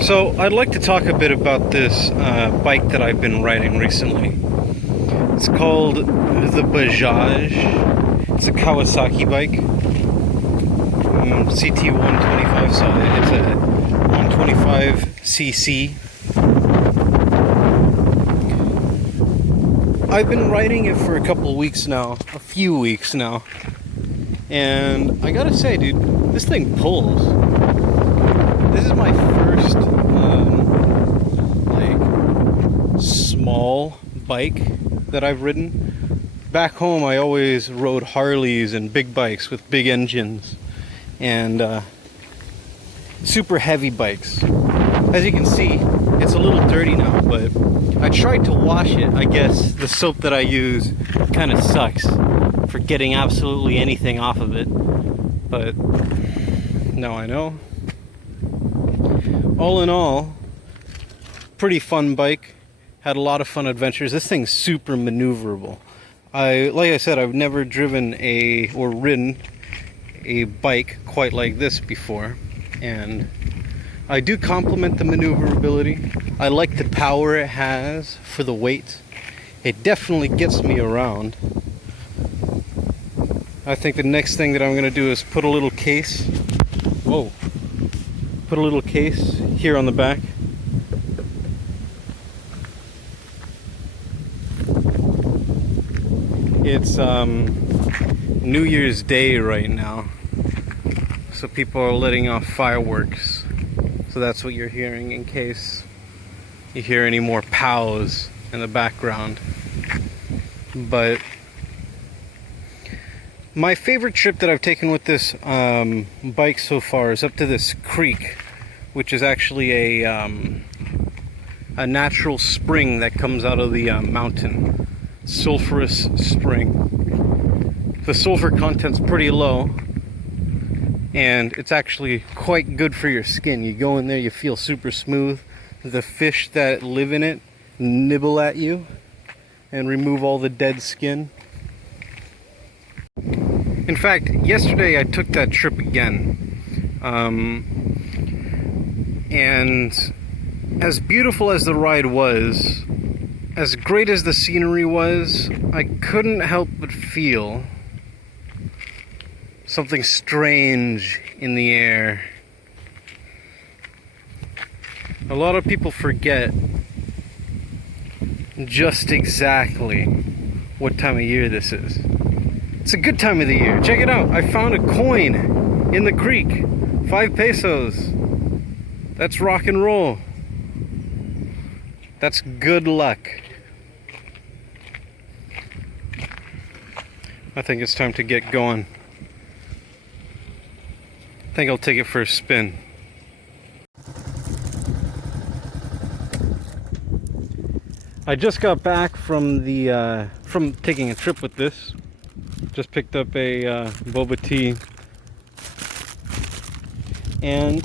So I'd like to talk a bit about this bike that I've been riding recently. It's called the Bajaj. It's a Kawasaki bike, CT 125. So it's a 125cc. I've been riding it for a few weeks now, and I gotta say, dude, this thing pulls. This is my first small bike that I've ridden. Back home I always rode Harleys and big bikes with big engines and super heavy bikes. As you can see, it's a little dirty now, but I tried to wash it. I guess the soap that I use kind of sucks for getting absolutely anything off of it, but now I know. All in all, pretty fun bike. Had a lot of fun adventures. This thing's super maneuverable. Like I said, I've never ridden a bike quite like this before, and I do compliment the maneuverability. I like the power it has for the weight. It definitely gets me around. I think the next thing that I'm going to do is put a little case. Put a little case here on the back. It's New Year's Day right now, so people are letting off fireworks. So that's what you're hearing, in case you hear any more pows in the background. But my favorite trip that I've taken with this bike so far is up to this creek, which is actually a natural spring that comes out of the mountain. Sulfurous spring. The sulfur content's pretty low, and it's actually quite good for your skin. You go in there, you feel super smooth. The fish that live in it nibble at you and remove all the dead skin. In fact, yesterday I took that trip again, and as beautiful as the ride was, as great as the scenery was, I couldn't help but feel something strange in the air. A lot of people forget just exactly what time of year this is. It's a good time of the year. Check it out. I found a coin in the creek. 5 pesos. That's rock and roll. That's good luck. I think it's time to get going. I think I'll take it for a spin. I just got back from from taking a trip with this. Just picked up a boba tea, and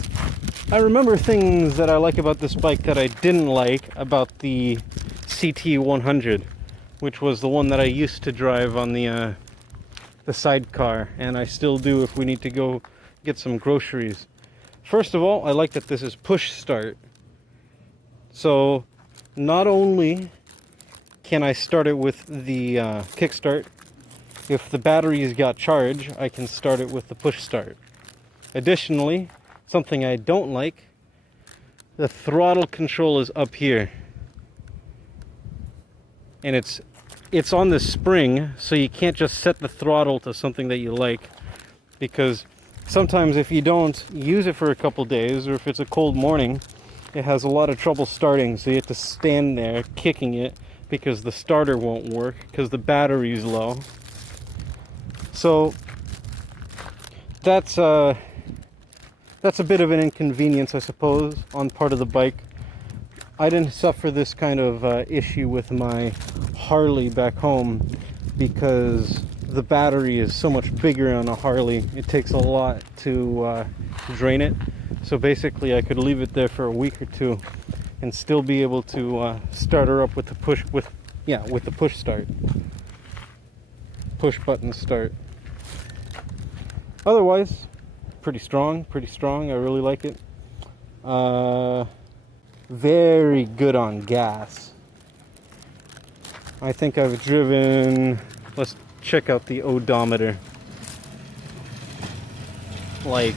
I remember things that I like about this bike that I didn't like about the CT 100, which was the one that I used to drive on the sidecar, and I still do if we need to go get some groceries. First of all, I like that this is push start. So not only can I start it with the kickstart, if the batteries got charged, I can start it with the push start. Additionally, something I don't like, the throttle control is up here, and it's on the spring, so you can't just set the throttle to something that you like, because sometimes if you don't use it for a couple days, or if it's a cold morning, it has a lot of trouble starting, so you have to stand there kicking it because the starter won't work because the battery is low. So that's a bit of an inconvenience, I suppose, on part of the bike. I didn't suffer this kind of issue with my Harley back home because the battery is so much bigger on a Harley. It takes a lot to drain it. So basically I could leave it there for a week or two and still be able to start her up with the push start. Push button start. Otherwise, pretty strong. I really like it. very good on gas. I think I've driven, let's check out the odometer, like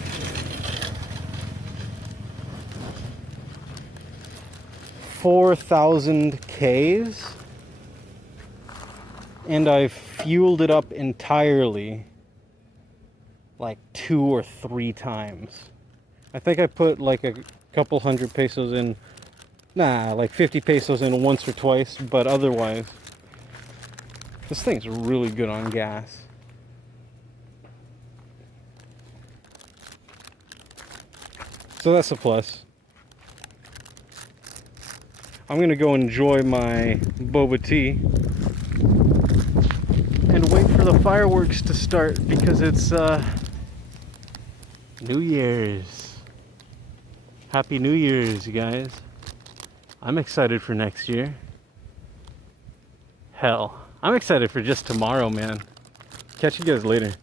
4,000 Ks, and I've fueled it up entirely like 2 or 3 times. I think I put like a couple hundred pesos in, like 50 pesos in once or twice, but otherwise, this thing's really good on gas. So that's a plus. I'm gonna go enjoy my boba tea and wait for the fireworks to start because it's New Year's. Happy New Year's, you guys. I'm excited for next year. Hell, I'm excited for just tomorrow, man. Catch you guys later.